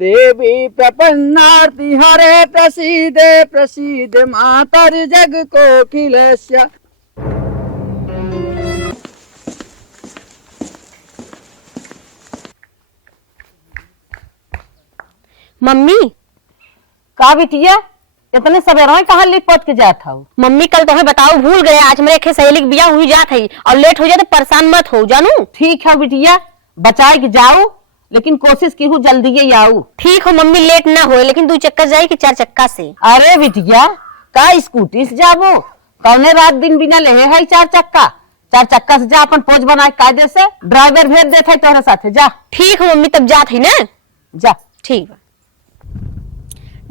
देवी प्रपन्नार्ति हरे प्रसीदे प्रसीद मातर जग को खिलस्य। मम्मी का बिटिया इतने सवेरे कहाँ लिख पद के जात हो? मम्मी कल तुम्हें बताओ भूल गए, आज मेरे एक सहेली की बियाह हुई जात है और लेट हो जाए तो परेशान मत हो जानू। ठीक है बिटिया, बचाए के जाओ लेकिन कोशिश की हूँ जल्दी ही आओ। ठीक हो मम्मी, लेट ना हो लेकिन 2 चक्का जाए कि 4 चक्का से? अरे बिटिया का स्कूटी से जाबो? कौने रात दिन बिना ले है 4 चक्का? 4 चक्का से जा, अपन पोज बनाए कायदे से ड्राइवर भेज देते है तोहरे साथे जा। ठीक हो मम्मी, तब जात है ना? जा ठीक है।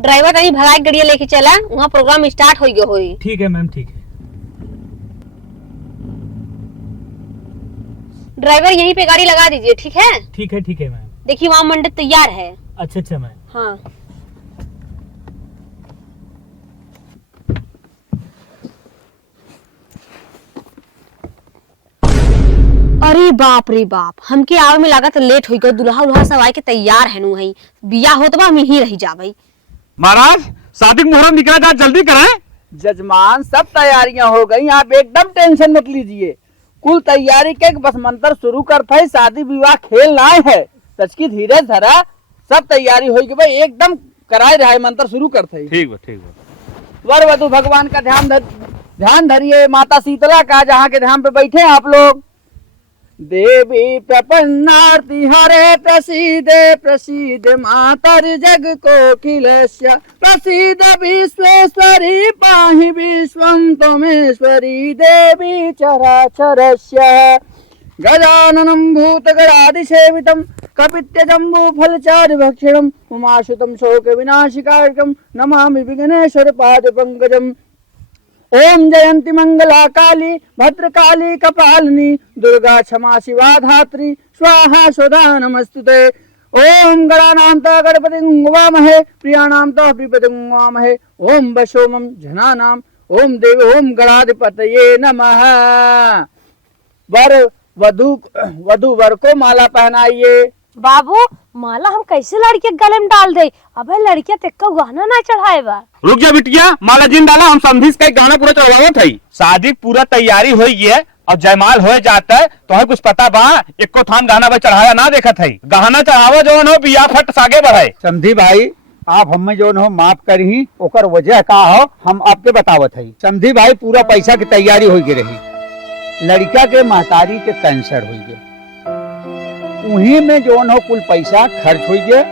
ड्राइवर तनी भगाई गड़िया लेके चला, वहाँ प्रोग्राम स्टार्ट हो गयो होई। ठीक है मैम, ठीक है। ड्राइवर यहीं पे गाड़ी लगा दीजिए, ठीक है? ठीक है, ठीक है मैम। देखिए वहाँ मंडप तैयार है। अच्छा अच्छा मैम। हाँ अरे बाप रे बाप, हमके आवे में लागत लेट हो गयो। दुल्हा उल्हा सब आए के तैयार है नु है, बिया हो तो हम यहीं रही जा भाई। महाराज शादी मुहूर्त निकला था, जल्दी कराएं। जजमान सब तैयारियां हो गई, आप एकदम टेंशन मत लीजिए। कुल तैयारी के बस मंत्र शुरू करते है, शादी विवाह खेल ना है। सचकी धीरे धरा सब तैयारी हो गई भाई, एकदम कराए रहा है, मंत्र शुरू करते है। ठीक बा, ठीक बा। वर वधु भगवान का ध्यान धरिए, माता शीतला का जहाँ के ध्यान पे बैठे हैं आप लोग। देवी प्रपन्नार्ति हरे प्रसीदे प्रसीद मातर जग को खिलस्य। प्रसीद विश्वेश्वरी पाहि विश्वं त्वमेश्वरी देवी चराचरस्य। गजाननं भूतगणादिसेवितं कपित्यजम्बूफलचारुभक्षणं उमासुतं शोकविनाशिकार्कं नमामि विघ्नेश्वर पादपङ्कजम्। ओम जयंती मंगला काली भद्रकाली कपालिनी दुर्गा क्षमा शिवा धात्री स्वाहा स्वधा नमस्तुते। ओम गणानां ता गणपतिं वामहे प्रियाणां ता प्रीपतिं वामहे। ओम वशोमं जनानां ओम देव ओम गणाधिपतये नमः। वधु वर को माला पहनाइए। बाबू माला हम कैसे लड़के के गले में डाल दे? अबे लड़किया तेक्का गहना ना चढ़ाए बा। रुक जा बिटिया, माला जिन डाला, हम समझी का गाना पूरा चढ़वाओ था। शादी पूरा तैयारी हो गई है और जयमाल हो जाता है तो है कुछ पता बा? एको थान गाना भाई चढ़ाया ना देखा था। गहना चढ़ावा जो हो बिया फट सागे बढ़ाए। समझी भाई, आप हमें जो हो माफ करी, ओकर वजह का हो हम आपके बतावत है। समझी भाई, पूरा पैसा की तैयारी हो गई रही, लड़का के महतारी के कैंसर हो गए, उन्हीं में जो हो कुल पैसा खर्च हो गए।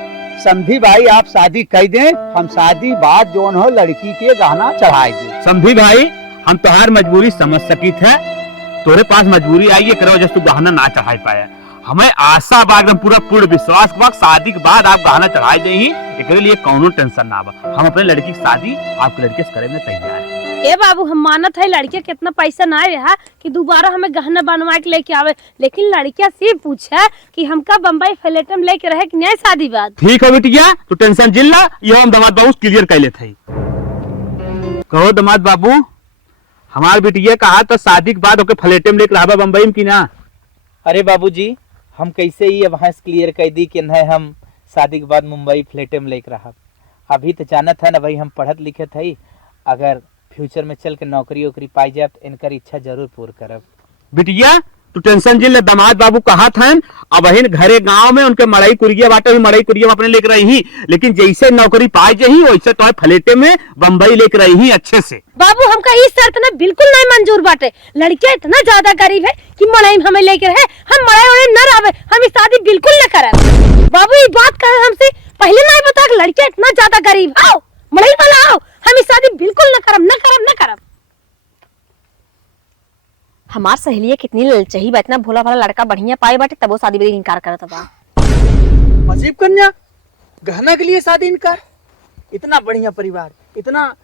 समझी भाई आप शादी कर दें, हम शादी बाद जो हो लड़की के गहना चढ़ाए दे। समझी भाई, हम तुम्हार मजबूरी समझ सकी थे, तोरे पास मजबूरी आई है करो जब तू गहना ना चढ़ा पाया। हमें आशा बा, एकदम पूरा पूर्ण विश्वास बा, शादी के बाद आप गहना चढ़ाए दे ही, एकरे लिए कौनो टेंशन ना बा। हम अपने लड़की की शादी आपके लड़के से करे में तैयार है। ए बाबू हम मानत है लड़के कितना पैसा ना रहा कि दोबारा हमें गहना बनवा के लेके आवे, लेकिन लड़किया से पूछा कि हमका बम्बई फ्लैट में लेके रहे कि नहीं शादी बाद। ठीक है बिटिया, तू टेंशन जिल्ला, ये हम दामाद बाबू क्लियर कर लेते हैं। कहो दामाद बाबू, हमार बिटिया कहा तो शादी के बाद ओके फ्लैट में लेके रहा बम्बई में की ना? अरे बाबूजी, हम कैसे ही अब क्लियर कर दी कि नहीं हम शादी के बाद मुंबई फ्लैट में लेके रहा। अभी तो जाना था ना भाई, हम पढ़त लिखत है, अगर फ्यूचर में चल के नौकरी वोकरी पाई जाए तो इनकर इच्छा जरूर पूर्ण करब। बिटिया तू टेंशन जिल, दामाद बाबू कहा था अब वही घरे गांव में उनके मड़ई कुरिया बाटे, मड़ई कुरिया अपने लेकर रही, लेकिन जैसे नौकरी पाई जाही वैसे तो फ्लैटे में बम्बई लेकर रही अच्छे से। बाबू हमका इस शर्त ना बिल्कुल नहीं मंजूर बाटे। लड़किया इतना ज्यादा गरीब है कि मड़ई में हमें लेके रहे, हम मड़ई उड़े न रहे, हम शादी बिल्कुल न करे। बाबू ये बात कहे हमसे पहले नहीं बता कि लड़किया इतना ज्यादा गरीब आओ मड़ई वाला आओ, हम शादी बिल्कुल न करब न करब न करब। हमार सहेलिया कितनी ललचही बा, इतना भोला भाला लड़का बढ़िया पाए बाटे तब वो शादी में इनकार करता बा। अजीब कन्या, गहना के लिए शादी इनकार? इतना बढ़िया परिवार, इतना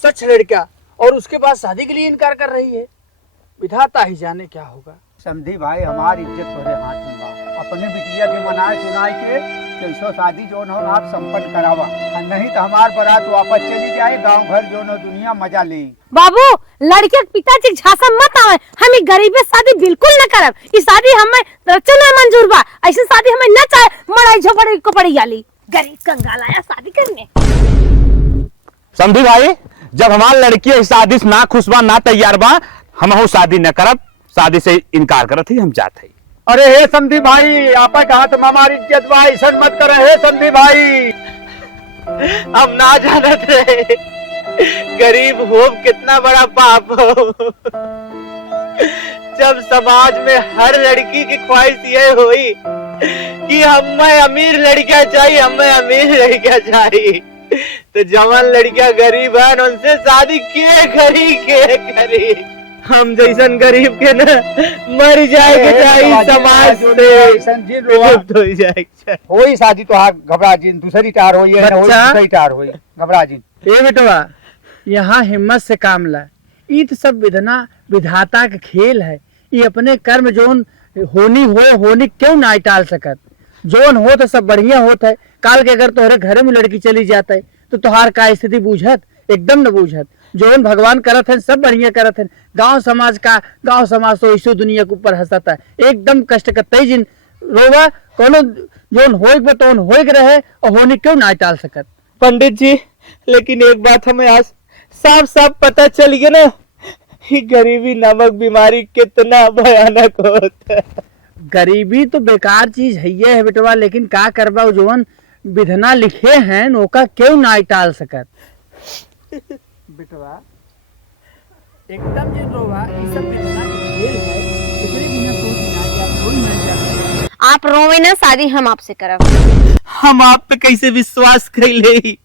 स्वच्छ लड़का, और उसके बाद शादी के लिए इनकार कर रही है। विधाता ही जाने क्या होगा। समझी भाई, हमारी इज्जत तोरे हाथ में बा। अपने बिटिया के मनाए सुनाए के कैसो शादी जो हो आप संपन्न करावा, नहीं तो हमार बारात वापस चली जाए, गांव घर जो दुनिया मजा ले। बाबू लड़के के पिताजी झांसा मत आवे, हम गरीब शादी बिल्कुल न करब। इस शादी हमें रचना मंजूर बा, ऐसी शादी हमें न चाहे, मड़ाई झोपड़ी कपड़ी गाली। गरीब कंगाल आया शादी करने। समझी भाई, जब हमार लड़की की शादी से ना खुश बा ना तैयार बा, हम हो शादी न करब, शादी से इनकार करत ही हम जात हई। अरे हे समधी भाई, आपा कहा तो हमारी इज्जत भाई, ऐसा मत करे हे समधी भाई। हम ना जानत रहे गरीब हो कितना बड़ा पाप हो। जब समाज में हर लड़की की ख्वाहिश ये हुई कि हमें अमीर लड़कियां चाहिए, हमें अमीर लड़कियां चाहिए, तो जवान लड़कियां गरीब है उनसे शादी के करी। हम जैसन गरीब के ना मर जाएगी चाहिए, समाज से विलुप्त हो जाएगी। होई शादी तो हाँ घबरा जी, दूसरी टार होई है ना, होई बच्चा। दूसरी टार होई, घबरा जी। ए बेटवा, यहाँ हिम्मत से काम ला। ई तो सब विधना विधाता के खेल है। ये अपने कर्म जोन होनी क्यों ना टाल सकत। जोन हो तो सब बढ़िया होत है। काल के अगर तोहरे घर में लड़की चली जाता है तो तुहार का स्थिति बूझत, एकदम न बूझत। जोन भगवान करत है सब बढ़िया करत है। गांव समाज तो इसी दुनिया के ऊपर हंसता है, एकदम कष्ट करते जिन रोवा कोनो जोन होई पे तोन होई रहे और होनी क्यों ना टाल सकत। पंडित जी, लेकिन एक बात हमें आज साफ साफ पता चल गया ना, कि गरीबी नामक बीमारी कितना भयानक होता है। गरीबी तो बेकार चीज है बेटवा, लेकिन का करबा जोन विधना लिखे हैं ओका क्यों ना टाल सकत। बेटवा एकदम जिन रोवा ई सब विधना के खेल है, इसलिए बिना सोच ना जा कोई नहीं जाता। आप रोवे ना, शादी हम आपसे करब। हम आप पे कैसे विश्वास कर ले,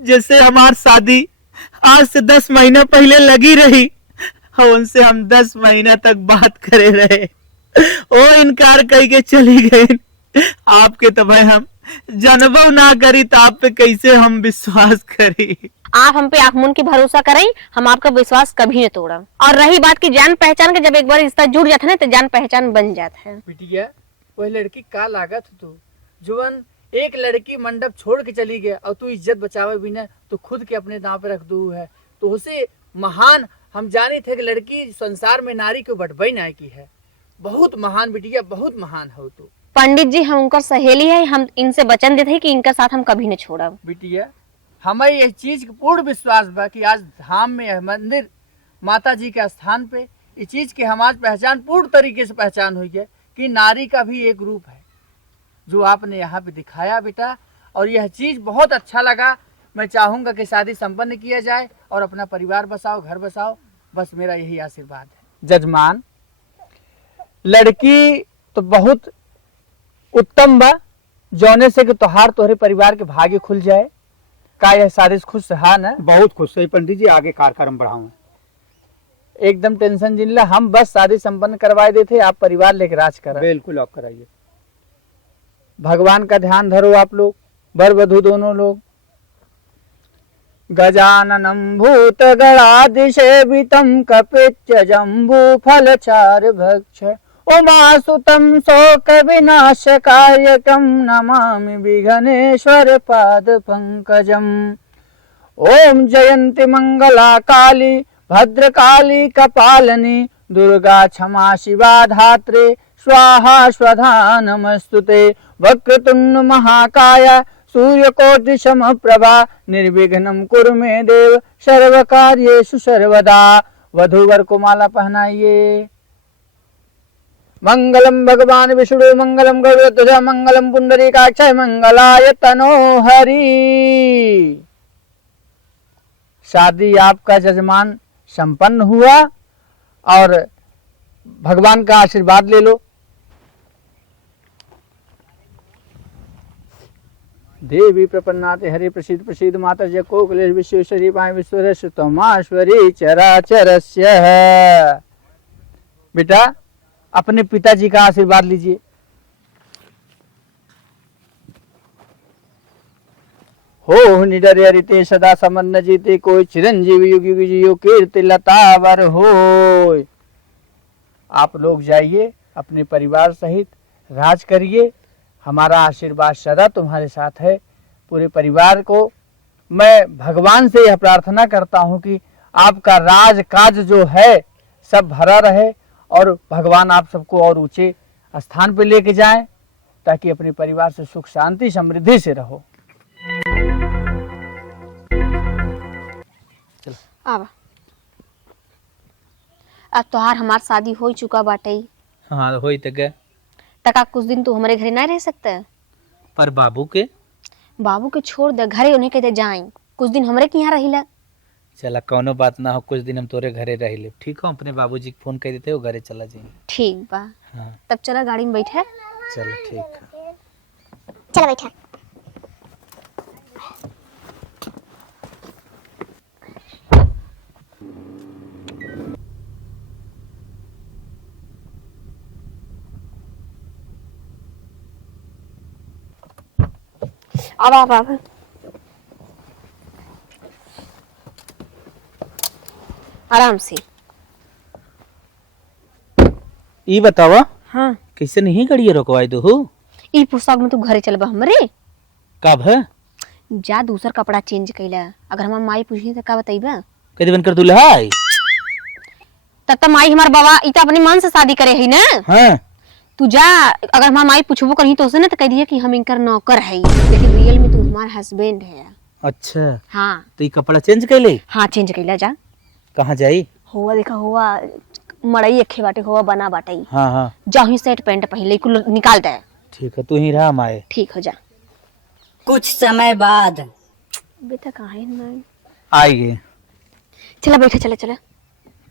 जैसे हमार शादी आज से 10 महीना पहले लगी रही और उनसे हम 10 महीना तक बात करे रहे, ओ इनकार करके चली गई। आपके तो भाई हम जनबव ना करी तो आप पे कैसे हम विश्वास करी। आप हम पे आंख मूंद के भरोसा करें, हम आपका विश्वास कभी न तोड़ब। और रही बात की जान पहचान के, जब एक बार रिश्ता जुड़ जाता है ना तो जान पहचान बन जाता है। बिटिया वह लड़की का लागत तू जुवन एक लड़की मंडप छोड़ के चली गया और तू इज्जत बचावे बिना तो खुद के अपने दांव पे रख दू है। तो उसे महान हम जाने थे कि लड़की संसार में नारी को बटबई ना की है। बहुत महान बिटिया, बहुत महान हो तू। पंडित जी, हम उनका सहेली है, हम इनसे वचन देते हैं कि इनका साथ हम कभी न छोड़ब। बिटिया हमें यह चीज का पूर्ण विश्वास बा कि आज धाम में यह मंदिर माता जी के स्थान पे इस चीज की हमारी पहचान पूर्ण तरीके से पहचान हुई है कि नारी का भी एक रूप है जो आपने यहाँ पे दिखाया बेटा। और यह चीज बहुत अच्छा लगा। मैं चाहूंगा कि शादी संपन्न किया जाए और अपना परिवार बसाओ, घर बसाओ, बस मेरा यही आशीर्वाद है। जजमान, लड़की तो बहुत उत्तम बा, जौने से कि तोहार तोहरे परिवार के भाग्य खुल जाए। का यह शादी से खुश है ना? बहुत खुश है पंडित जी, आगे कार्यक्रम बढ़ाऊं। एकदम टेंशन जिन ला, हम बस शादी संपन्न करवाए देते, आप परिवार लेकर राज करें। बिल्कुल आप कराइए। भगवान का ध्यान धरो आप लोग, वर वधू दोनों लोग। गजाननं भूत गणाधिसेवितं कपिच्च जम्बू फलचार भक्ष उमासुतं शोक विनाशकार्यकं नमामि विघ्नेश्वर पाद पंकजम्। ओम जयंती मंगला काली भद्रकाली कपालिनी दुर्गा क्षमा शिवा धात्रे स्वाहा स्वधा नमस्तुते। वक्रतुंड महाकाय सूर्यकोटि समप्रभा निर्विघ्नं कुरु मे देव सर्वकार्येषु सर्वदा। वधूवर को माला पहनाइए। मंगलम भगवान विष्णु मंगलम गरुड़ध्वज मंगलम पुंडरीकाक्षाय मंगलाय तनोहरि। शादी आपका जजमान संपन्न हुआ और भगवान का आशीर्वाद ले लो। देवी प्रपन्नाते हरे प्रसीद प्रसीद माता जय कोकिलेश विश्वेश्वरी पाए विश्वरेश तमाश्वरी चराचरस्य है। बेटा अपने पिताजी का आशीर्वाद लीजिए। हो निडर हरिते सदा समन्न जीते कोई चिरंजीवी युग युग जियो कीर्ति लतावर हो। आप लोग जाइए अपने परिवार सहित राज करिए। हमारा आशीर्वाद सदा तुम्हारे साथ है। पूरे परिवार को मैं भगवान से यह प्रार्थना करता हूँ कि आपका राज काज जो है सब भरा रहे और भगवान आप सबको और ऊंचे स्थान पे लेके जाएं। ताकि अपने परिवार से सुख शांति समृद्धि से रहो। आवा अब तोहार हमार शादी हो चुका बाटे, हाँ होई त गए, तका कुछ दिन तू हमारे घरे नहीं रह सकता। पर बाबू के बाबू के छोड़ दे, घरे उन्हें कहते जाए, कुछ दिन हमरे के यहाँ रहिला। चला कौनो बात ना हो, कुछ दिन हम तोरे घरे रह ले, ठीक हो? अपने बाबूजी के फोन कर देते हो, घरे चला जाएंगे। ठीक बा, हाँ तब चला गाड़ी में बैठे। चलो ठीक है। चला बैठा। अब आराम से। ई बतावा हाँ, कैसे नहीं गाड़ी रोकवाई दो हो? ई पोशाक में तू घरे चलबा हमरे? कब है? जा दूसर कपड़ा चेंज कैला, अगर हमार माई पूछी तो का बताइबा? कदी बनकर दूल्हा आई? तब तो माई हमार बाबा ई तो अपने मन से शादी करे है ना। हाँ तू जा, अगर हमार माई पूछबो कहीं तो उसे ना तो कह दिया कि हम इनकर नौकर है, लेकिन रियल में तू हमार हस्बैंड है। अच्छा, हाँ तो ये कपड़ा चेंज कर ले? हाँ चेंज कैला। जा कहाँ जाई? हुआ देखा हुआ मड़ई अखे बाटे, हुआ बना बाटे, हाँ हाँ जा ही सेट पैंट पहले कुल निकाल दे। ठीक है, तू ही रहा माए। ठीक हो जा। कुछ समय बाद बेटा कहाँ है ना? आई गए। चला बैठा, चला चला।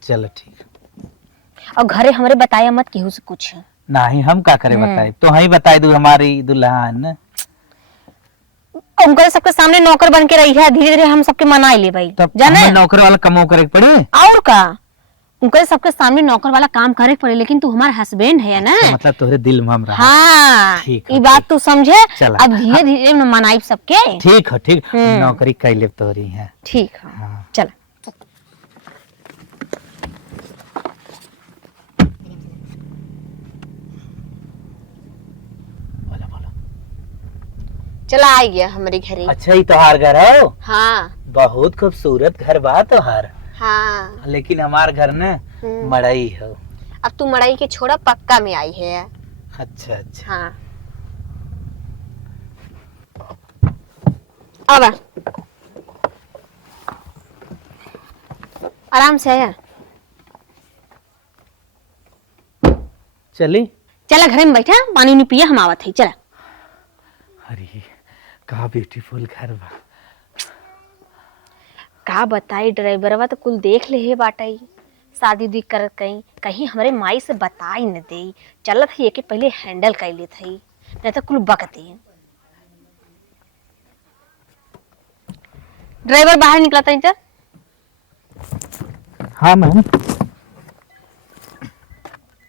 चलो ठीक। और घरे हमारे बताया मत केहू से कुछ। नहीं हम का करे बताए, तो ही बताई दू हमारी दुल्हन। उनके सबके सामने नौकर बन के रही है, धीरे धीरे हम सबके मना ले भाई, तब जाने हमें नौकर वाला कमो करे के पड़े। और का उनके सबके सामने नौकर वाला काम करे पड़े, लेकिन तू हमारा हस्बैंड है ना। तो मतलब तोहरे दिल में हम रहा। हाँ ठीक है, ये बात तू समझे। चला। अब धीरे धीरे मनाई सबके। ठीक है, ठीक नौकरी कैले तोहरी है। ठीक है, हाँ। चला। चला आ गया हमारे घरे। अच्छा ही तोहार घर हो? हाँ बहुत खूबसूरत घर बा तोहार। हाँ। लेकिन हमार घर न मड़ई हो। अब तू मड़ई के छोड़ा पक्का में आई है। अच्छा अच्छा। हाँ अब आराम से आया। चली चला घरे में बैठा, पानी नहीं पिया, हम आवत है। चला। अरे का ब्यूटीफुल घर बा। का बताई, ड्राइवरवा तो कुल देख ले है बाटाई, शादी उदी कर कहीं कहीं हमारे माई से बताई न दे। चलत है कि पहले हैंडल कर ले थी, नहीं तो कुल बकते। ड्राइवर बाहर निकला था इधर। हाँ मैम,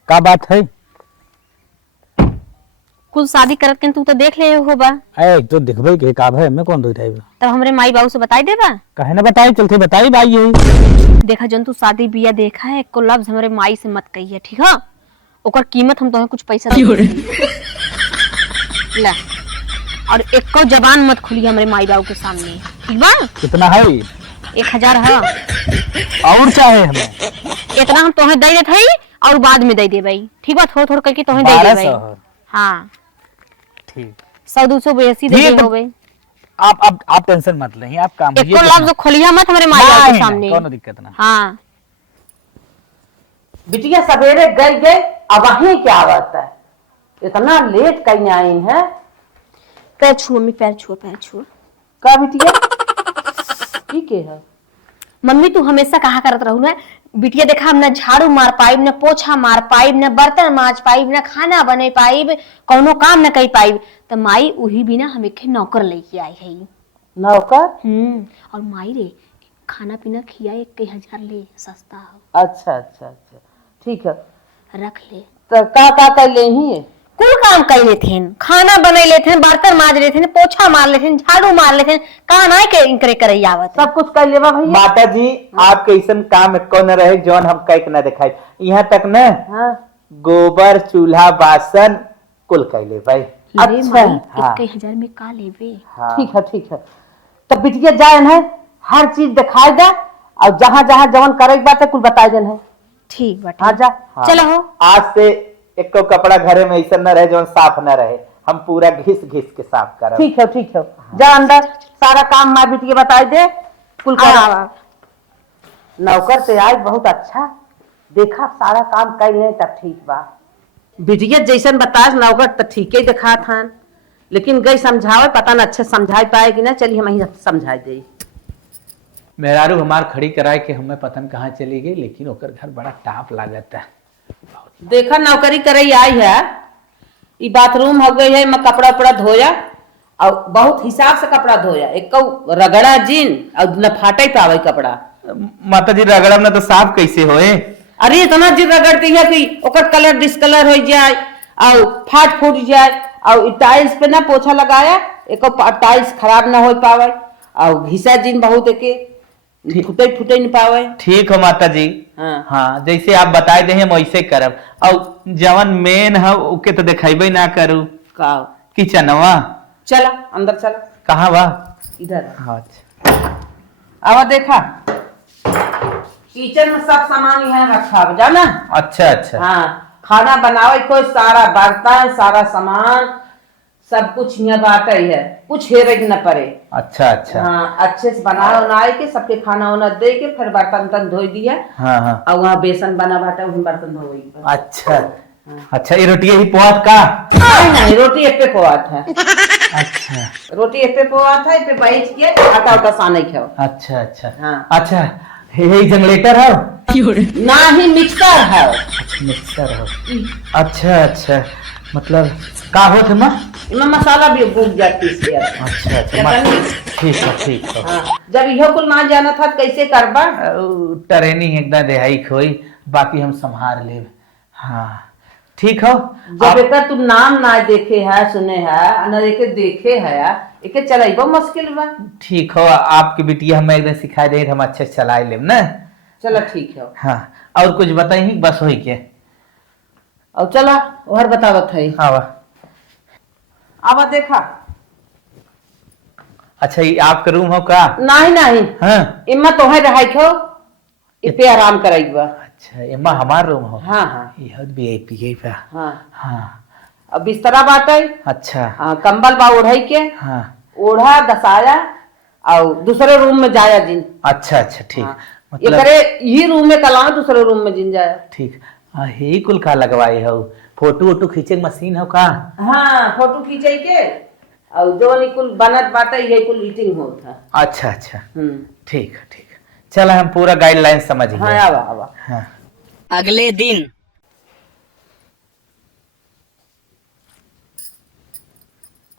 का बात है? कुल शादी करत के तू तो देख ले हो बा, ए तो दिखबे के का है, मैं कौन बताई? तब हमरे माई बाबू से बताई देबा। काहे ना बताई, चलते बताई भाई। यही देखा जन तू शादी बिया देखा है, एको लफ्ज हमरे माई से मत कही है, ठीक है? ओकर कीमत हम तुम्हें कुछ पैसा ला, और एको जबान मत खुली हमरे माई बाबू के सामने, ठीक बा? कितना है? 1000 है। और चाहे हमें? इतना हम तुम्हें दे देते हैं और बाद में दे दे भाई, ठीक बा? थोड़ा थोड़ा करके तुम्हें दे दे भाई। 1200। हाँ ठीक, 100-200 दे ये दे हो भाई। आप टेंशन मत लें, आप काम एको लफ्ज खोलिया मत हमारे माई बाबू के सामने। कोनो दिक्कत ना। हाँ बिटिया सवेरे गई अब वहीं क्या बात है, इतना लेट कहीं आई है? पैर छू मम्मी, पैर छू, पैर छू। का बिटिया ठीक है? मम्मी तू हमेशा कहा करत रहू ना, बिटिया देखा हम न झाड़ू मार पाइब, न पोछा मार पाइब, न बर्तन माज पाइब, न खाना बने पाइब, कौनो काम न कर पाइब। तो माई उही बिना हमें के नौकर लेके आई है। नौकर? और माई रे खाना पीना खिया 1000 ले, सस्ता हो। अच्छा अच्छा अच्छा, ठीक है, रख ले। तो का कर ले ही? कुल काम कर लेते हैं, खाना बना लेते हैं, बर्तन माज लेते हैं, पोछा मार लेते हैं, झाड़ू मार लेते हैं, कहा ना करे करे आवत सब कुछ कर लेवा भैया। माता जी आप कैसन काम कौन रहे जौन हम कह ना दिखाई, यहाँ तक न हाँ गोबर चूल्हा बासन कुल कह ले भाई। अच्छा, हाँ। 1000 में का लेवे? हाँ। ठीक है ठीक है, तो बिटिया जाए न हर चीज दिखाई दे, और जहाँ जहाँ जवन करे बात है कुल बताए देन है। ठीक बटा। हाँ जा। हाँ। चलो हो। आज से एको कपड़ा घरे में ऐसा न रहे जौन साफ न रहे, हम पूरा घिस घिस के साफ करब। ठीक है ठीक है, जा अंदर, सारा काम माँ बेटी के बताई दे कुल कर। नौकर से आज बहुत अच्छा देखा, सारा काम कर ले तब ठीक बा। बिटिया जैसन बताए नौकर तो ठीक ही दिखा था, लेकिन गई समझावे पता न अच्छे समझाई पाएगी ना, चलिए हम ही समझाई दे। मेहरारू हमार खड़ी कराए के हमें पतन कहाँ चली गई, लेकिन ओकर घर बड़ा टाप लागत है। देखा नौकरी करे आई है, ई बाथरूम हो गई है, मैं कपड़ा उपड़ा धोया और बहुत हिसाब से कपड़ा धोया, एक रगड़ा जीन और न फाटे पावे कपड़ा। माता जी रगड़ब ना तो साफ कैसे होए? अरे इतना जी रगड़ती है कि ओकर कलर डिस्कलर हो जाए और फाट फूट जाए, और टाइल्स पे ना पोछा लगाया एक टाइल्स खराब ना हो पावे, और घिसा जीन बहुत एके फुटे फुटे नहीं पावे। ठीक हो माता जी। हाँ जैसे आप बताए दे हम वैसे करब, और जवन मेन है ओके तो दिखाइबे ना करू। का किचनवा चला अंदर चला। कहाँ बा? इधर। अच्छा अब देखा किचन में सब सामान यहाँ रखा है जाना। अच्छा अच्छा। हाँ खाना बनावे कोई सारा बर्तन सारा सामान सब कुछ यहाँ बाटे है, कुछ हेरे न पड़े। अच्छा अच्छा। हाँ अच्छे से बना बनाए के सबके खाना वाना दे के फिर बर्तन तन धोई दिया। हाँ हाँ। और वहाँ बेसन बना बाटा वही बर्तन धोई। अच्छा अच्छा, ये रोटी यही पोहात का? नहीं रोटी एक पे पोआत है। अच्छा रोटी एक पे पोआत है, पे बैठ के आटा उटा साने खाओ। अच्छा अच्छा। हाँ। अच्छा यही जनरेटर है? ना ही मिक्सर है। अच्छा मिक्सर हो। अच्छा अच्छा, मतलब का होत है माँ? इनमें मसाला भी भून जाती है। अच्छा अच्छा ठीक है ठीक है। हाँ, जब यह कुल ना जाना था कैसे करबा? ट्रेनिंग एकदम देहाई खोई, बाकी हम संभाल लेब। हाँ ठीक हो। जब एक तू नाम ना देखे है सुने है न देखे है एक चलाइबो मुश्किल बा। ठीक हो, आपकी बिटिया हमें एकदम सिखा दे, हम अच्छे से चला लेब ना। चलो ठीक है। हाँ और कुछ बताई बस हो के? और चला और बतावत है। हाँ अब देखा। अच्छा ये आपका रूम हो का? नहीं नहीं हाँ इम्मा तो है रहा खो इतने आराम कराइबा। अच्छा इम्मा हमार रूम हो? हाँ हाँ यह VIP है पे। हाँ हाँ अब बिस्तरा बाटे। अच्छा हाँ कंबल बा ओढ़ाई के। हाँ ओढ़ा दसाया और दूसरे रूम में जाया जिन। अच्छा अच्छा ठीक। हाँ, ये करे यही रूम में कला दूसरे रूम में जिन जाया। ठीक। हाँ ही कुल का लगवाए हो? फोटो वोटो खींचे मशीन हो का? हाँ फोटो खींचे के और जो निकुल बनत बाटे यही कुल ईटिंग होता है। अच्छा अच्छा ठीक है ठीक है। चलो हम पूरा गाइडलाइन समझ गए। हाँ आवा आवा। हाँ। अगले दिन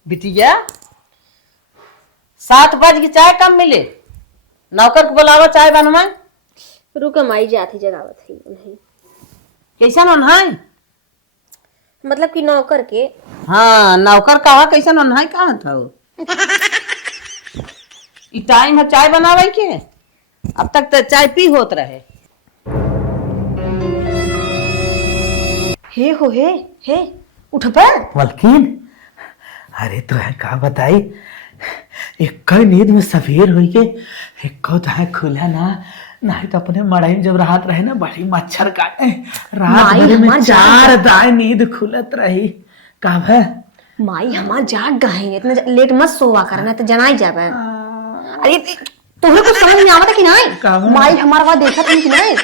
बिटिया 7 बज के चाय कम मिले, नौकर को बुलावा चाय बनवाए। रुको माई जाती जगावत है नहीं, कैसा नन्हाई? मतलब कि नौकर के। हाँ नौकर कहा कैसा नन्हाई कहा था ई टाइम है चाय बनावे के, अब तक तो चाय पी होत रहे। हे उठ पर। मलकिन अरे तो है का बताई, एक नींद में सवेर हुई के एक है खुला ना, नहीं तो अपने मड़ाई में जब रात रहे ना बड़ी मच्छर काटे, रात भर में 4 दाए नींद खुलत रही। का है माई हमार जाग गए, इतना लेट मत सोवा करना तो जनाई जाबे। अरे तुम्हें कुछ समझ में आवत है कि नहीं? माई हमारा बात देखा तुम कि नहीं?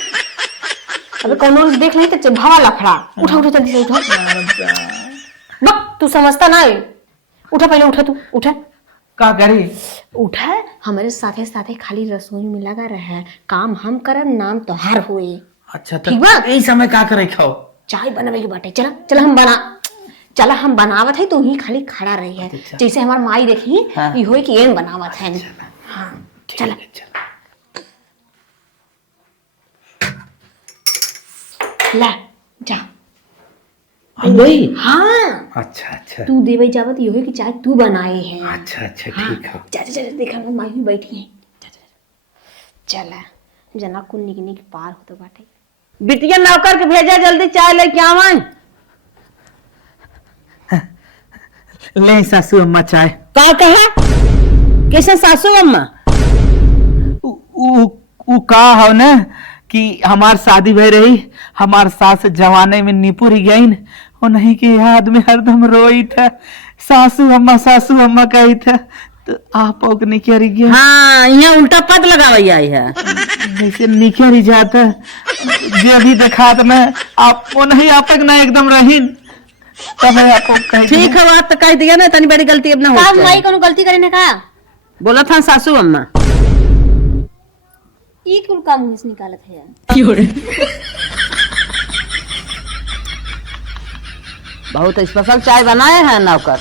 अबे कौनो देख नहीं तो भावा लफड़ा। उठा उठा जल्दी से उठा। बक तू समझता नहीं, उठा पहले उठा, तू उठा। का करी? उठा हमारे साथे साथे खाली रसोई में लगा रहे, काम हम करब नाम तोहार हुए। अच्छा तो ठीक बा? यही समय का करे खाओ? चाय बनवे के बाटे। चला चला हम बनावत है, तू ही खाली खड़ा रही है। जैसे हमार माई देखी ई होई कि एन बनावत है। हाँ चला ला जा। हाँ अच्छा अच्छा तू देवे जावत ये होई कि चाय तू बनाए हैं। अच्छा अच्छा ठीक है। जा देखा माई भी बैठी है। चला जना कुल निक पार होते बाटे। बिटिया नौकर के भेजा जल्दी चाय लेके आवे। ले सासू अम्मा चाय। का कहा कैसे सासू अम्मा? उ का हो ना कि हमार शादी भई रही, हमार सास जवाने में निपुर गई, वो नहीं की याद में हरदम रोई था। सासू अम्मा कही था तो आप ओक निकल गया। हाँ यहाँ उल्टा पद लगावई आई है। जैसे निकल ही जाता जो अभी देखा तो मैं आपको नहीं आप तक ना एकदम रहीन तब मैं आपको कह ठीक है बात तो कह दिया ना, तनी बड़ी गलती अब ना का हो माई कोनो गलती करे ने का बोला था सासू अम्मा। ई कुल काम मुंह से निकालत है यार। बहुत स्पेशल चाय बनाए हैं नौकर।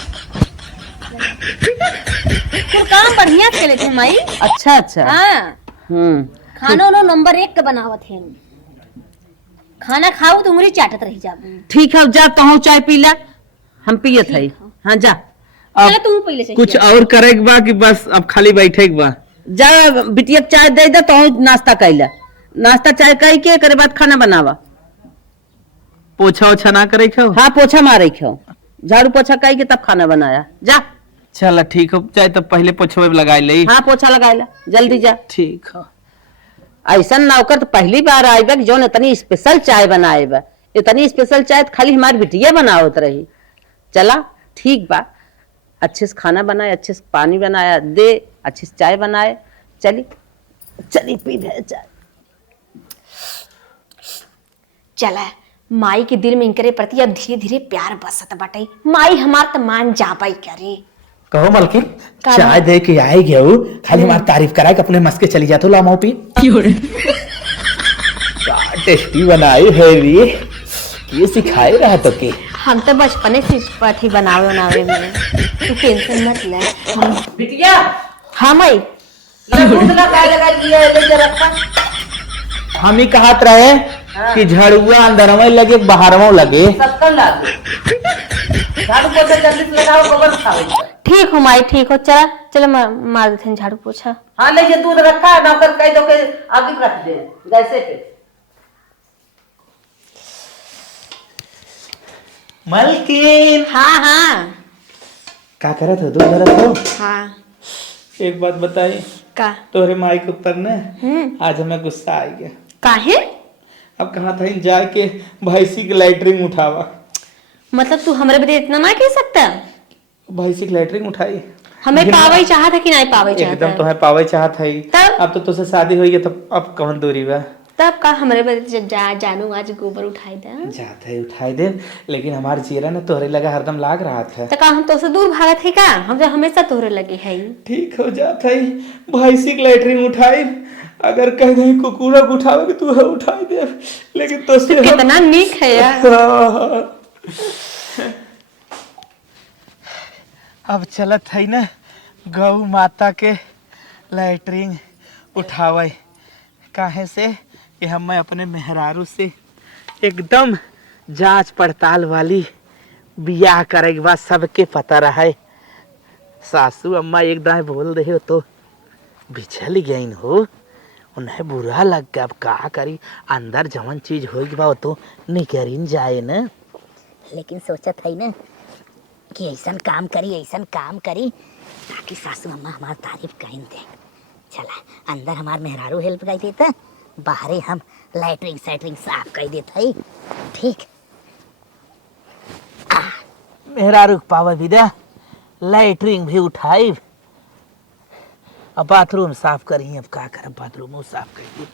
कुल काम बढ़िया से लेते माई। अच्छा अच्छा। हां खाना उनो नंबर 1 के बनावत है। खाना खाऊ तो उंगली चाटत रही जाबू। ठीक है जा तो चाय पी ला, हम पियत है। हाँ जा चल तू पहले से कुछ और करे के बा कि बस अब खाली बैठे के बा? जा बिटिया चाय दे दे तो नाश्ता कैला, नाश्ता चाय कह के करे बाद खाना बनावा। पोछा ओछा ना करे खो? हाँ पोछा मारे खो, झाड़ू पोछा कह के तब खाना बनाया। जा चल ठीक हो चाहे तो पहले पोछवे लगाई ले। हाँ पोछा लगाएला जल्दी जा। ठीक है। ऐसा नौकर तो पहली बार आएगा कि जो इतनी स्पेशल चाय बनाएगा। इतनी स्पेशल चाय तो खाली हमारी बिटिया बनावत रही। चला ठीक बा, अच्छे से खाना बनाए, अच्छे से पानी बनाया दे, अच्छे से चाय बनाए। चली चली पी ले चाय। चला माई के दिल में इनकरे प्रति अब धीरे धीरे प्यार बसत बाटे। माई हमार त मान जाबाई करे। कहो मलकिन चाय दे के आए गए हो, खाली हमारी तारीफ कराए कि अपने मस्के चली जाते हो लामो पी। टेस्टी बनाई है ये सिखाए रहा तो के हम तो बचपने से एक्सपर्ट ही बनावे में। तू टेंशन मत ले। बिटिया हाँ माई हम ही कहत रहे कि झड़ुआ अंदर में लगे बाहर में लगे। सबका लागे झाड़ू पोछा जल्दी से लगाओ, गोबर खाओ। ठीक हो माई ठीक हो। चला चलो मार देते हैं झाड़ू पोछा। हाँ ले ये दूध रखा है, नौकर कह दो के आगे रख दे जैसे के। मलकिन हाँ हाँ क्या करत हो? दूध भरत हो? हाँ एक बात बताई का तोरे माई के ऊपर ने आज हमें गुस्सा आ गया। काहे? अब कहा था जाके भैंसी की लैटरिन उठावा। मतलब तू हमरे बदे इतना ना कह सकता? भैंसी की लैटरिन उठाई हमें पावे चाहत है कि नहीं पावे चाहत? एकदम तुम्हें पावे चाहत है। तब अब तो तुझसे शादी हुई है, तब अब कौन दूरी बा? तब का हमरे बदे जानू आज गोबर उठाई दे। जाते ही उठाई दे, लेकिन हमार चेहरा ना तोहरे लगा हरदम लाग रहा था। तो का हम तो से दूर भागत है का? हम तो हमेशा तोहरे लगे है। ठीक हो जाता ही भैंसी की लैटरिन उठाई। अगर कह दे कुकुरा को उठावे कि तू उठाई दे, लेकिन तो से कितना नीक है यार। अब चलत है ना गौ माता के लैटरिन उठावे। काहे से कि हम अपने मेहरारू से एकदम जांच पड़ताल वाली बियाह करे के बाद सबके पता रहे। सासू अम्मा एक दाएं बोल रहे हो तो बिछल गई हो, उन्हें बुरा लग गया। अब का करी, अंदर जवन चीज होगी बा तो निकरिन जाए न। लेकिन सोचत है ना कि ऐसा काम करी ताकि सासू अम्मा हमार तारीफ कहीं दे। चला अंदर हमार मेहरारू हेल्प कर देता, बाहरे हम लैटरिन साफ कर देता है। ठीक मेहरारू पावा विदा लैटरिन भी उठाई। अब बाथरूम साफ करी। अब का कर, बाथरूम साफ कर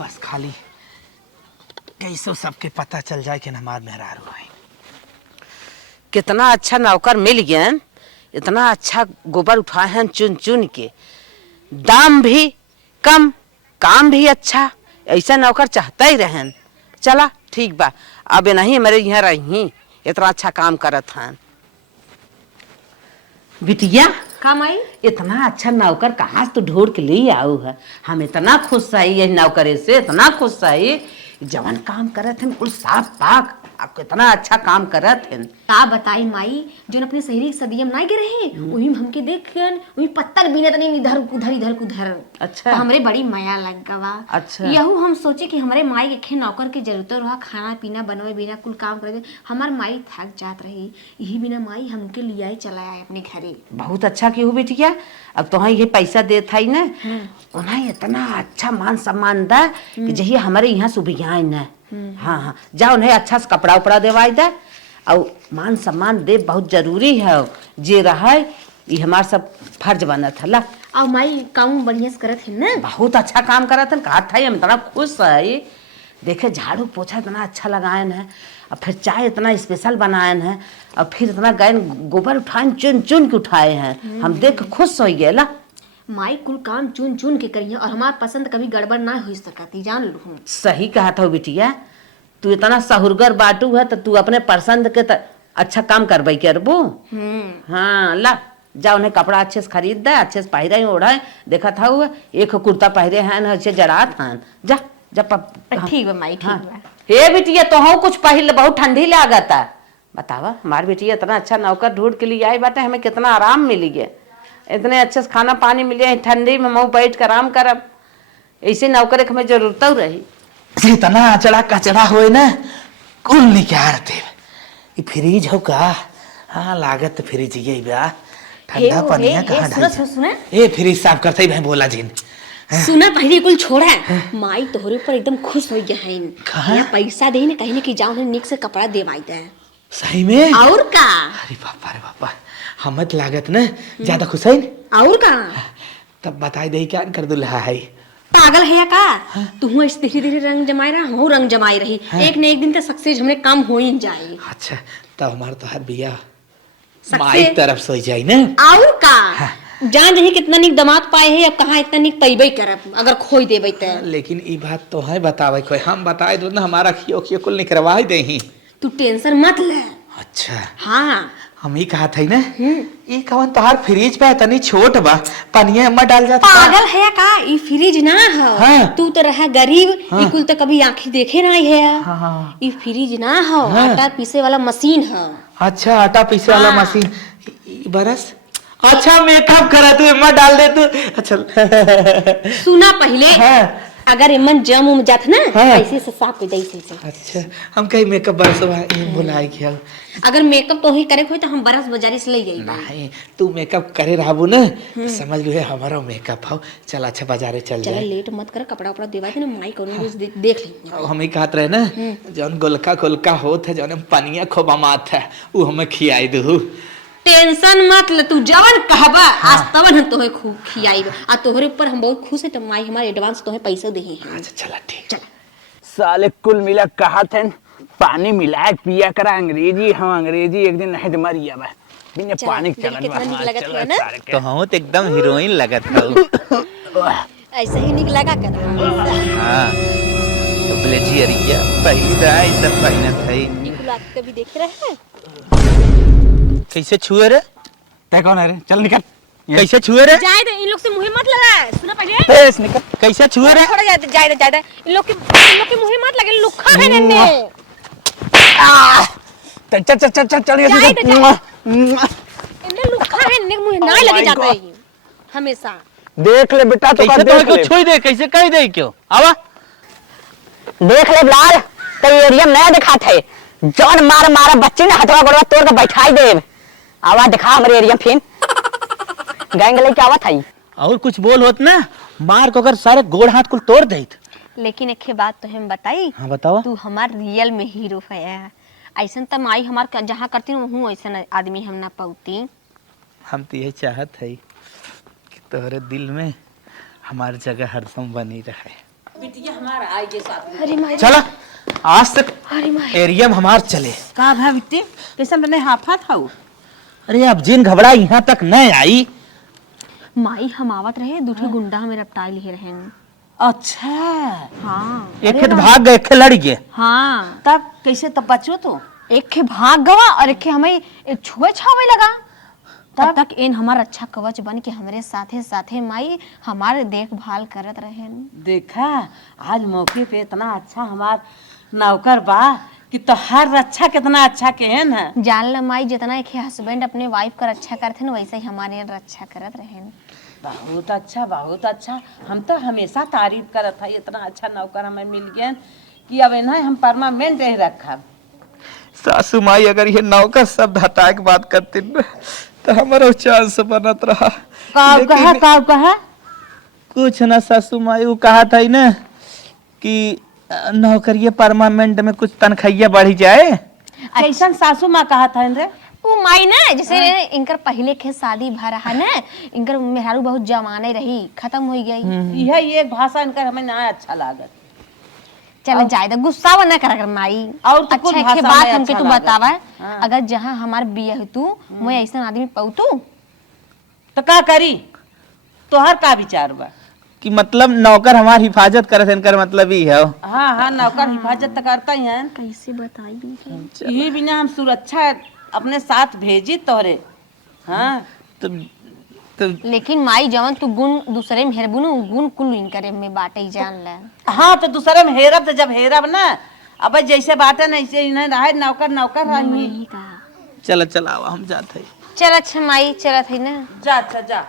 बस खाली कैसो सबके पता चल जाए कि हमार मेहरारू है। कितना अच्छा नौकर मिल गया, इतना अच्छा गोबर उठाए हैं चुन चुन के। दाम भी कम, काम भी अच्छा। ऐसा नौकर चाहता ही रहन। चला ठीक बा, अब नहीं मेरे यहाँ रही, इतना अच्छा काम करत हैं। बिटिया का माई? इतना अच्छा नौकर कहाँ से तू ढूंढ के ले आओ है। हम इतना खुश है ये नौकरे से, इतना खुश है। जवन काम करत हैं कुल साफ पाक, अब कितना अच्छा काम करत हैं। का बताई माई, जो अपने सहेली के सदियम ना गे रहे वही हमके देख के वही पत्थर बीनत नहीं, इधर उधर। अच्छा तो हमरे बड़ी माया लग गवा। अच्छा यहू हम सोचे कि हमारे माई के खे नौकर के जरूरत रहा, खाना पीना बनवे बिना कुल काम करे। हमार माई थक जात रही, यही बिना माई हमके लिया ही चला आए अपने घरे। बहुत अच्छा की हो बेटिया। अब तो ये पैसा देता ही ना, उन्हें इतना अच्छा मान सम्मान दा कि जही हमारे यहाँ सुबह न। हाँ हाँ जा उन्हें अच्छा से कपड़ा उपड़ा देवाई दे, और मान सम्मान दे बहुत जरूरी है। जे रहा ये हमार सब फर्ज बनत हला। और माई काम बढ़िया से करत है ना। बहुत अच्छा काम करत हन। कहा था हम इतना खुश है। देखे झाड़ू पोछा इतना अच्छा लगायन है और फिर चाय इतना स्पेशल बनायन है और फिर इतना गए गोबर उठाए चुन चुन के उठाए हैं। हम देख के खुश हो गए ला। माई कुल काम चुन चुन के करिए और हमार पसंद कभी गड़बड़ ना हो सकती जान लू। सही कहा था बिटिया। तू इतना सहुरगर बाटू है तो तू अपने पसंद के अच्छा काम करबई करबो। हाँ ला जा उन्हें कपड़ा अच्छे से खरीद दे, अच्छे से पहरे ओढ़े। देखा था वो एक कुर्ता पहरे हैं अच्छे जड़ात हैं। जा जा ठीक है माई ठीक है। हे बिटिया तो हूँ कुछ पहले बहुत ठंडी लागत है। बतावा हमारी बिटिया इतना अच्छा नौकर ढूंढ के लिए आई बाटे। हमें कितना आराम मिली गया। इतने अच्छे से खाना पानी मिले ठंडी में मऊ बैठ कर आराम करब। ऐसे नौकर हमें जरूरत रही। इतना अचड़ा कचड़ा होए ना कुल निकालते। ये फ्रिज हो का? हाँ लागत फ्रिज ये बा। ठंडा पानी कहाँ डाल? सुना ए फ्रिज साफ करते ही भाई बोला जिन। सुना पहले कुल छोड़ा माई तोहरे ऊपर एकदम खुश हो गया है। यहाँ पैसा दे ने कहीं कि जाओ निक से कपड़ा देवाई दे। सही में? और का? अरे बापा हम तो लागत ना ज्यादा खुश है। और का? तब बताई दे क्या कर दुल्हा है। पागल है या का? तू ऐसे धीरे धीरे रंग जमाई रहा हूँ रंग जमाई रही। एक न एक दिन तो सक्सेस हमने काम हो ही जाए। अच्छा तब हमारा तो हर बिया माई तरफ से जाए ना। और का? जान जही कितना निक दामाद पाए है अब कहाँ इतना निक पैबे करब अगर खोई देबे त। लेकिन ई बात तो है बतावे कोई हम बताए दो ना हमारा खियो खियो कुल निकलवा ही देही। तू टेंशन मत ले। अच्छा हाँ हम ही कहा था ना ये कवन तोहार फ्रिज पे तनी छोट बा पनिया मत डाल जाता। पागल है का? ई फ्रिज ना है। हाँ। तू तो रहा गरीब। ई कुल तो कभी आंखें देखे नहीं है। हाँ। ई फ्रिज ना है आटा पीसे वाला मशीन है। अच्छा आटा पीसे वाला मशीन बरस। अच्छा मेकअप करा तू मत डाल दे तू। अच्छा सुना पहले अगर इमन जम उम जात ना हाँ। ऐसे से साफ कर दे से। अच्छा हम कहीं मेकअप बरस बुलाए क्या? अगर मेकअप तो ही करे कोई तो हम बरस बाजारी से ले जाई। नहीं तू मेकअप करे रहबू ना समझ लो है हमारा मेकअप हो। चल अच्छा बाजारे चल चल जाए। लेट मत कर कपड़ा उपड़ा देवा दे ना माई कौन रोज देख ले। हम ही कहत रहे ना जौन गोलका गोलका होत है जौन पनिया खोबा मात है वो हमें खियाई दू। टेंशन मत ले तू जवन कहबा आज तवन हम तोहे खूब खियाई आ तोहरे ऊपर हम बहुत खुश है। तो माई हमारे एडवांस तोहे पैसे देही है। अच्छा चला ठीक। चल साले कुल मिला कहा थे पानी मिला पिया करा अंग्रेजी। हम अंग्रेजी एक दिन नहीं तो मरिया बा बिना पानी देख कितना निक लगत है ना। तो हम तो एकदम हीरोइन लगत है। ऐसे ही निक लगा कर। हां तो ब्लेजियरिया पहली बार ऐसा पहना था। ई गुलाब कभी देख रहे हैं? कैसे छुए रे? तय कौन है रे? चल निकल। कैसे छुए रे? जाए दे इन लोग से मुंह मत लगा। सुना पहले निकल। कैसे छुए रे? थोड़ा जाए दे इन लोग के मुंह मत लगे लुखा है नन्ने। चल चल चल चल चल इनने लुखा है नन्ने मुंह ना लगे जाता है हमेशा। देख ले बेटा तो कैसे तो को छुई दे कैसे कह दे क्यों आवा देख ले लाल तो एरिया नया दिखा थे जौन मार मारा बच्चे ने हथवा गोड़वा तोड़ के बैठाई दे। आवा दिखा हमारे एरिया फिर गैंग लेके आवा था। और कुछ बोल होत ना मार को अगर सारे गोड़ हाथ को तोड़ दे। लेकिन एक बात तो हम बताई। हाँ बताओ। तू हमार रियल में हीरो है। ऐसा तो माई हमार जहाँ करती हूँ ऐसा आदमी हम ना पाती। हम तो यही चाहत है कि तोहरे दिल में हमारी जगह हरदम बनी रहे। बिटिया हमारा आई के साथ। अरे माई चला आज तक अरे माई एरिया में हमार चले। कहा भा बिट्टी कैसा मैंने हाफा था। अरे अब जिन घबरा यहाँ तक न आई। माई हम आवत रहे दूठे गुंडा हमें रपटा लिए रहे। अच्छा हाँ एक खेत भाग गए एक खेत लड़ गए। हाँ तब कैसे तब बचो तो एक खे भाग गवा और एक खे हमें छुए छावे लगा। तब तक इन हमार अच्छा कवच बन के हमारे साथे साथे माई हमारे देखभाल करत रहे। देखा आज मौके पे इतना अच्छा हमार नौकर बा कि तोहार रक्षा कितना अच्छा केहन है। जान ल माई जितना एक हस्बैंड अपने वाइफ का रक्षा करते ना वैसे ही हमारे रक्षा करत रहे। बहुत अच्छा बहुत अच्छा। हम तो हमेशा तारीफ करत है इतना अच्छा नौकर हमें मिल गया कि अब इन्हें हम परमानेंट रह रखा। सासू माई अगर ये नौकर शब्द हटा के बात करती न तो हमारा चांस बनत रहा। का कहा कुछ ना सासू माई वो कहा था ना कि नौकरिया परमानेंट में कुछ तनख्वाहिया बढ़ी जाए। कैसन सासू माँ कहा था रे? वो माई ना जैसे इनकर पहले के शादी भा रहा ना, इनकर मेहरारू बहुत जवाने रही, खत्म हो गई। यह एक भाषा इनकर हमें ना अच्छा लागत। चल जाए तो गुस्सा ना कर माई। और तो कुछ अच्छा भाषा एक बात में हमके अच्छा तू लागत। बतावा, हाँ। अगर जहाँ हमार बिया है तू मैं ऐसा आदमी पौतू तो का करी? तोहर का विचार बा? कि मतलब नौकर हमार हिफाजत करत है, इनकर मतलब ही है। हाँ हाँ, नौकर हिफाजत तो करता ही है। कैसे बताई यही बिना हम सुरक्षा अपने साथ भेजी तोहरे। हाँ तो लेकिन माई जवन तू गुण दूसरे में हेरबुन गुण कुल इनकरे में बाटे जान ले। हाँ, तो दूसरे में हेरब तो जब हेरब ना, अब जैसे बाटे ना ऐसे इन्हें रहे, नौकर नौकर रही। चल चलावा हम जाते हैं। चल अच्छा माई चलत है ना, जा अच्छा जा।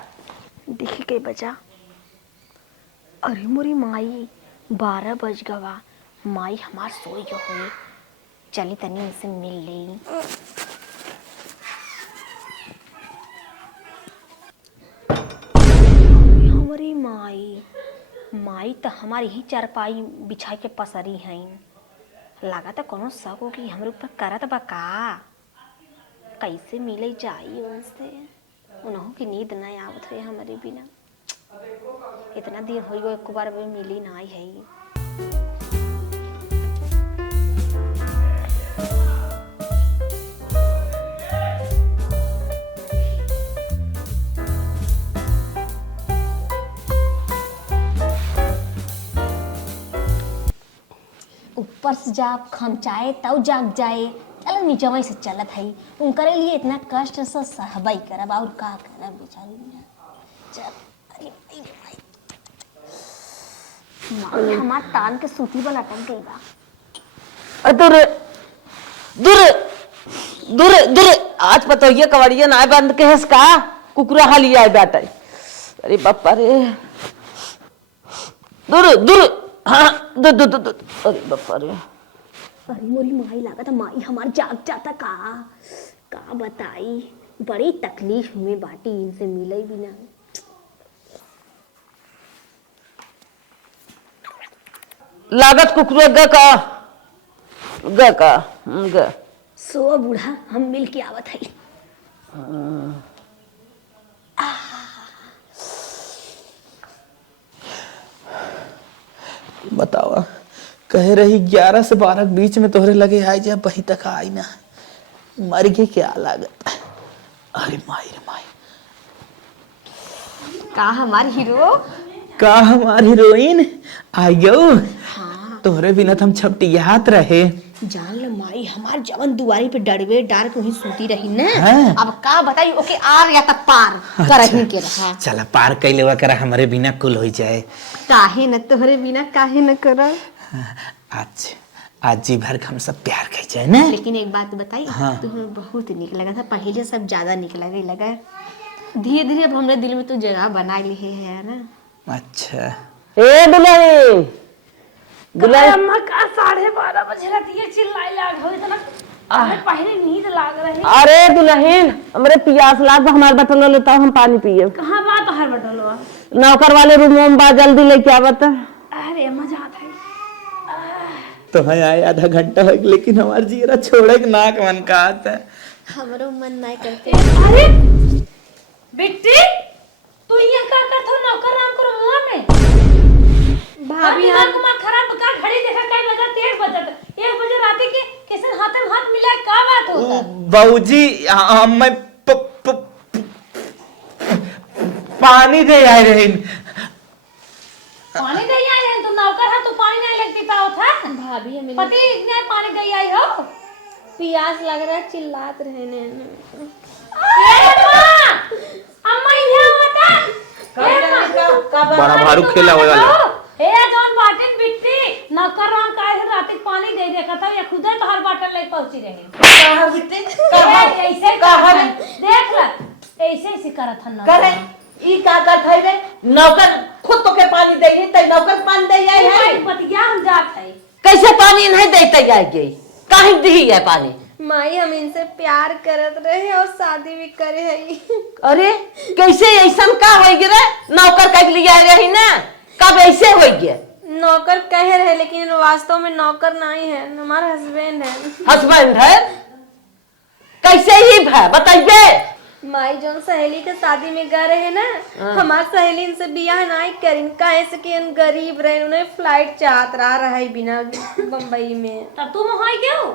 देखी कई बजा। अरे मोरी माई 12 बज गवा, माई हमार सोई जो हुई, चली तनी उनसे मिल ली। हमारी माई तो हमारी ही चारपाई बिछाई के पसरी हैं। लगा तो कोनो शक हो कि हमरे ऊपर करत बा का। कैसे मिले जाई उनसे, उन्हों की नींद नहीं आवत है हमारे बिना। इतना दिन हो गयो एक बार भी मिली नहीं है। ऊपर से जाप खमचाए तब जाग जाए, चल नीचे वहीं से चलत है। उनकरे लिए इतना कष्ट से सहबाई करब और का करब बेचारी। चल अरे माई हमार तान के सूती वाला अटक गई बा। दूर दूर दूर दूर, आज पता ये कवड़िया ना बंद के हस का कुकुरा हाली आए बेटा। अरे बापा रे, दूर दूर, हाँ दूर दूर दूर, अरे बापा रे। अरे मोरी माई लागत माई हमार जाग जाता का बताई। बड़ी तकलीफ में बाटी इनसे मिले भी ना। लागत कुकुरा ग सो बूढ़ा हम मिल के आवत है। बतावा कह रही 11 से 12 के बीच में तोहरे लगे आए, जब वही तक आई ना मर गए क्या लागत। अरे माई रे माई, का हमार हीरो का हमार हीरोइन आई गयो। तोहरे बिना तो हम छपटियात रहे। जान ल माई हमार जवन दुआरी पे डरवे डार के वहीं सूती रही ना। हाँ। अब का बताई ओके आर या त पार करही के रहा। चला पार कैले वा करा हमारे बिना कुल हो जाए। काहे न तोहरे बिना काहे न कर। आज जी भर हम सब प्यार कर जाए ना। लेकिन एक बात बताई, हाँ। तुम्हें बहुत निक लगा था, पहले सब ज्यादा निक लगा। धीरे धीरे अब हमरे दिल में तो जगह बना ली है ना। अच्छा ए दुल्हन दुल्हन, अम्मा का 12:30 बजे रात ये चिल्लाई लाग हो इतना पहले नींद लाग रही। अरे दुल्हन हमरे पियास लाग, हमार बटन लेता हम पानी पिए। कहाँ बात हर बटलवा? नौकर वाले रूम में बा, जल्दी लेके आवत। अरे मजा आता है। तो है आए आधा घंटा हो गया, लेकिन हमार जीरा छोड़े के नाक मन का आता है। हमरो मन नहीं करते। अरे बिट्टी तू यहाँ का करत हो नौकर राम को मुआ में? भाभी हम कुमार खराब का घड़ी देखा कई बजे 1 बजे 1 बजे रात के किसन हाथ में हाथ मिला का बात होता? बाबूजी मैं पानी दे आए रहे। पानी दे आई है तू नौकर है, तू पानी नहीं लगती पाओ था। भाभी हमें पति इतने पानी दे आई हो। प्यास लग रहा है, चिल्लात रहने। अम्मा ये होता बड़ा भारू खेला हुआ वाला। ए जॉन बाटन बिट्टी नौकर राम काहे रात के पानी दे देखा था, या खुद तो हर बाटल ले पहुंची रही। कहां बिट्टी ऐसे कहां देख ल, ऐसे करत हन करे ई का करत है रे? नौकर खुद तो के पानी दे ही, तै नौकर पानी दे आई है। पतिया हम जात है कैसे पानी नहीं देते जाएगी? काहे दी है पानी? माई हम इनसे प्यार करत रहे और शादी भी करे है। अरे कैसे ऐसा का हो गया रे? नौकर कह लिया रही ना, कब ऐसे हो गया? नौकर कह रहे लेकिन वास्तव में नौकर नहीं है, हमारा हस्बैंड है। हस्बैंड है कैसे ही भा बताइए। माई जोन सहेली के शादी में गए रहे ना, हमार सहेली से बियाह नहीं करीन काहे से कि गरीब रहे, उन्हें फ्लाइट चाहत रहा बिना बम्बई में। तब तुम वहाँ क्यों?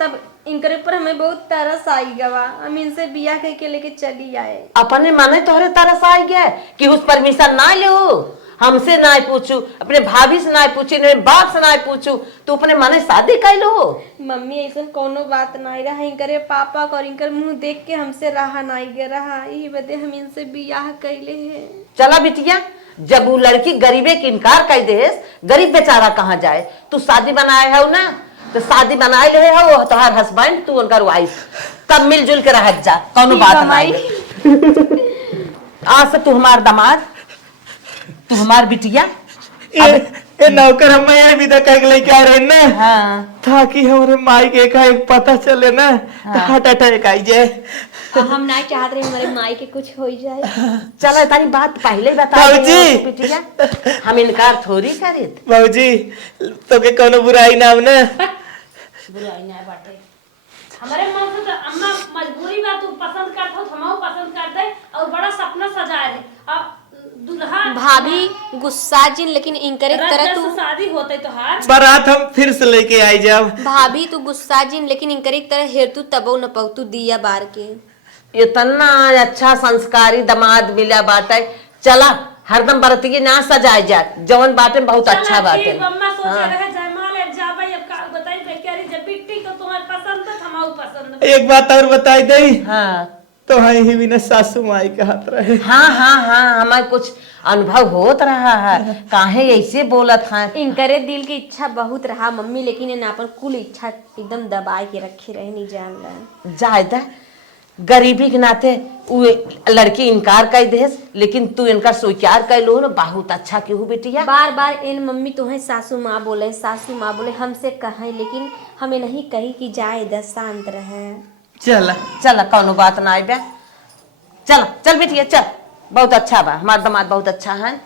तब इनके ऊपर हमें बहुत तरस आई गवा, हम इनसे बियाह करके लेके चली आए। अपने माने तोहरे तरस आई गया कि उस परमिशन ना लो, हमसे ना पूछू, अपने भाभी से ना पूछी, अपने बाप से ना पूछू, तू अपने माने शादी कर लो। मम्मी ऐसा कोनो बात नहीं रहा, इनकरे पापा और इनकर मुंह देख के हमसे रहा नहीं गया रहा, यही बदे हम इनसे बियाह कैले हैं। चला बिटिया, जब वो लड़की गरीबे के इनकार कर दे, गरीब बेचारा कहाँ जाए। तू शादी बनाए है ना, तो शादी बनाए ले है वो तुम्हार हस्बैंड, तू उनका वाइफ, तब मिलजुल के रह जा, कोनो बात नहीं। आज से तू हमार दामाद, तू हमार बिटिया। ये नौकर हम ये भी तो कह लेके आ रहे ना, हाँ ताकि हमारे माई के एक पता चले ना, तो हार्ट अटैक आई जाए। हम नहीं चाहते रहे हमारे माई के कुछ हो जाए। चलो तारी बात पहले ही बता बाबूजी। बिटिया, हम इनकार थोड़ी करे। बाबूजी तो के कोनो बुराई ना हो ना। बुराई ना बाटे, हमारे मन से तो अम्मा मजबूरी बा, तू पसंद करत हो हमहू पसंद करते और बड़ा सपना सजाए रे। अब दुल्हा भाभी गुस्सा जिन, लेकिन इनकरे तरह तू शादी होते तो हार बारात हम फिर से लेके आई जाओ। भाभी तू गुस्सा जिन, लेकिन इनकरे तरह हेर तू तबो न पौ तू दिया बार के। इतना अच्छा संस्कारी दामाद मिला बाटे, चला हरदम बरतिये ना सजाए जा, जवन बाटे बहुत अच्छा बाटे। अम्मा सोचे रहे जयमाल अब जाबे, अब का बताई बेचारी जब बिट्टी को तुम्हारे पसंद है हमहू पसंद। एक बात और बताई दे, हाँ तो हाँ ही भी ना सासू माई का हाथ रहे। हाँ हाँ हाँ, हमारे कुछ अनुभव होत रहा है, काहे ऐसे बोलत है। इनकरे दिल की इच्छा बहुत रहा मम्मी, लेकिन इन अपन कुल इच्छा एकदम दबाए के रखे रहे, नहीं जान रहा। जायदा गरीबी के नाते वो लड़की इनकार कर दे, लेकिन तू इनका स्वीकार कर लो ना, बहुत अच्छा क्यों बेटिया। बार बार इन मम्मी तुम्हें सासू माँ बोले, सासू माँ बोले, हमसे कहे, लेकिन हमें नहीं कही कि जाए दस शांत रहे। चला चल कोनो बात ना बे, चल चल बेटिया चल, बहुत अच्छा बा, हमारा दामाद बहुत अच्छा है।